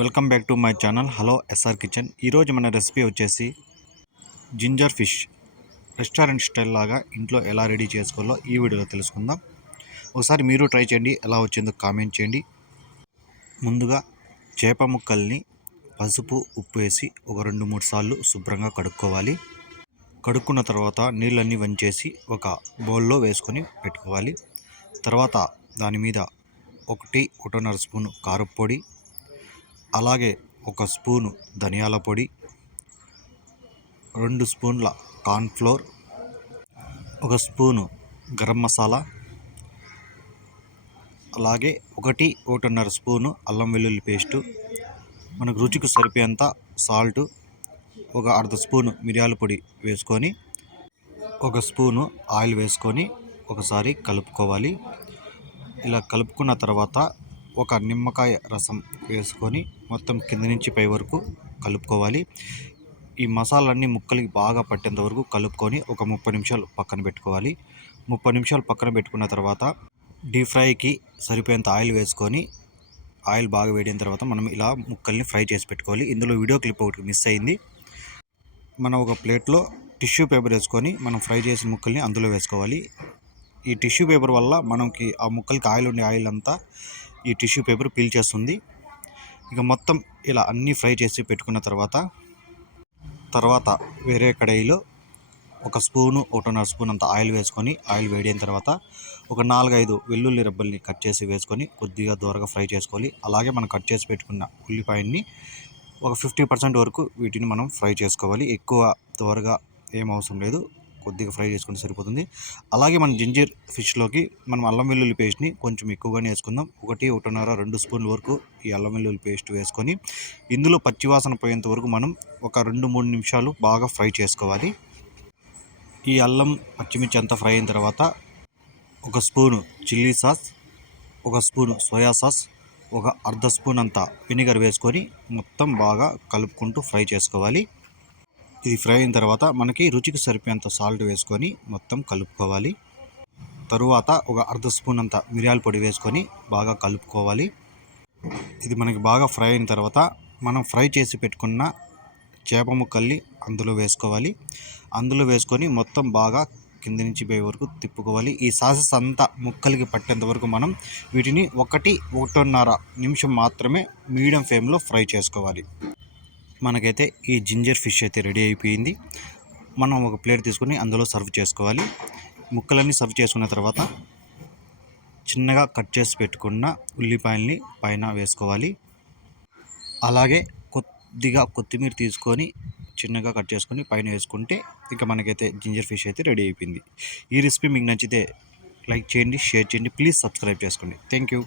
Welcome back to my channel. Hello SR kitchen. ఈరోజు మన recipe వచ్చేసి జింజర్ ఫిష్. రెస్టారెంట్ స్టైల్ లాగా ఇంట్లో ఎలా రెడీ చేసుకోవాలో ఈ వీడియోలో తెలుసుకుందాం. ఒకసారి మీరు ట్రై చేయండి ఎలా వచ్చిందో కామెంట్ చేయండి. ముందుగా చేప ముక్కల్ని పసుపు ఉప్పు వేసి ఒక రెండు మూడు సార్లు శుభ్రంగా కడుక్కోవాలి. కడుక్కున్న తర్వాత నీళ్ళన్నీ వంచేసి ఒక బౌల్లో వేసుకొని పెట్టుకోవాలి. తర్వాత దాని మీద ఒకటి ఒకటిన్నర స్పూను కారప్పొడి అలాగే ఒక స్పూను ధనియాల పొడి రెండు స్పూన్ల కార్న్ఫ్లోర్ ఒక స్పూను గరం మసాలా అలాగే ఒకటి ఒకటిన్నర స్పూను అల్లం వెల్లుల్లి పేస్టు మనకు రుచికి సరిపోయేంత సాల్ట్ ఒక అర్ధ స్పూను మిరియాల పొడి వేసుకొని ఒక స్పూను ఆయిల్ వేసుకొని ఒకసారి కలుపుకోవాలి. ఇలా కలుపుకున్న తర్వాత ఒక నిమ్మకాయ రసం వేసుకొని మొత్తం కింద నుంచి పై వరకు కలుపుకోవాలి. ఈ మసాలన్నీ ముక్కలకి బాగా పట్టేంత వరకు కలుపుకొని ఒక ముప్పై నిమిషాలు పక్కన పెట్టుకోవాలి. ముప్పై నిమిషాలు పక్కన పెట్టుకున్న తర్వాత డీప్ ఫ్రైకి సరిపోయేంత ఆయిల్ వేసుకొని ఆయిల్ బాగా వేడిన తర్వాత మనం ఇలా ముక్కల్ని ఫ్రై చేసి పెట్టుకోవాలి. ఇందులో వీడియో క్లిప్ ఒకటి మిస్ అయింది. మనం ఒక ప్లేట్లో టిష్యూ పేపర్ వేసుకొని మనం ఫ్రై చేసిన ముక్కల్ని అందులో వేసుకోవాలి. ఈ టిష్యూ పేపర్ వల్ల మనకి ఆ ముక్కలకి ఆయిల్ ఉండే ఆయిల్ అంతా ఈ టిష్యూ పేపర్ పీల్చేస్తుంది ఇక మొత్తం ఇలా అన్నీ ఫ్రై చేసి పెట్టుకున్న తర్వాత తర్వాత వేరే కడాయిలో ఒక స్పూను ఒకటిన్నర స్పూన్ అంత ఆయిల్ వేసుకొని ఆయిల్ వేడైన తర్వాత ఒక నాలుగైదు వెల్లుల్లి రెబ్బల్ని కట్ చేసి వేసుకొని కొద్దిగా దూరగా ఫ్రై చేసుకోవాలి. అలాగే మనం కట్ చేసి పెట్టుకున్న ఉల్లిపాయని ఒక ఫిఫ్టీ పర్సెంట్ వరకు వీటిని మనం ఫ్రై చేసుకోవాలి. ఎక్కువ దూరగా ఏం అవసరం లేదు. కొద్దిగా ఫ్రై చేసుకుంటే సరిపోతుంది. అలాగే మన జింజర్ ఫిష్లోకి మనం అల్లం వెల్లుల్లి పేస్ట్ని కొంచెం ఎక్కువగానే వేసుకుందాం. ఒకటి ఒకటిన్నర రెండు స్పూన్ల వరకు ఈ అల్లం వెల్లుల్లి పేస్ట్ వేసుకొని ఇందులో పచ్చివాసన పోయేంత వరకు మనం ఒక రెండు మూడు నిమిషాలు బాగా ఫ్రై చేసుకోవాలి. ఈ అల్లం పచ్చిమిర్చి అంతా ఫ్రై అయిన తర్వాత ఒక స్పూను చిల్లీ సాస్ ఒక స్పూను సోయా సాస్ ఒక అర్ధ స్పూన్ అంత వినిగర్ వేసుకొని మొత్తం బాగా కలుపుకుంటూ ఫ్రై చేసుకోవాలి. ఇది ఫ్రై అయిన తర్వాత మనకి రుచికి సరిపోయేంత సాల్ట్ వేసుకొని మొత్తం కలుపుకోవాలి. తరువాత ఒక అర్ధ స్పూన్ అంత మిరియాల పొడి వేసుకొని బాగా కలుపుకోవాలి. ఇది మనకి బాగా ఫ్రై అయిన తర్వాత మనం ఫ్రై చేసి పెట్టుకున్న చేప ముక్కల్ని అందులో వేసుకోవాలి. అందులో వేసుకొని మొత్తం బాగా కింద నుంచి పోయే వరకు తిప్పుకోవాలి. ఈ సాసెస్ అంతా ముక్కలకి పట్టేంత వరకు మనం వీటిని ఒకటి ఒకటిన్నర నిమిషం మాత్రమే మీడియం ఫ్లేమ్లో ఫ్రై చేసుకోవాలి. మనకైతే ఈ జింజర్ ఫిష్ అయితే రెడీ అయిపోయింది. మనం ఒక ప్లేట్ తీసుకొని అందులో సర్వ్ చేసుకోవాలి. ముక్కలన్నీ సర్వ్ చేసుకున్న తర్వాత చిన్నగా కట్ చేసి పెట్టుకున్న ఉల్లిపాయల్ని పైన వేసుకోవాలి. అలాగే కొద్దిగా కొత్తిమీర తీసుకొని చిన్నగా కట్ చేసుకొని పైన వేసుకుంటే ఇంకా మనకైతే జింజర్ ఫిష్ అయితే రెడీ అయిపోయింది. ఈ రెసిపీ మీకు నచ్చితే లైక్ చేయండి షేర్ చేయండి ప్లీజ్ సబ్స్క్రైబ్ చేసుకోండి. Thank you.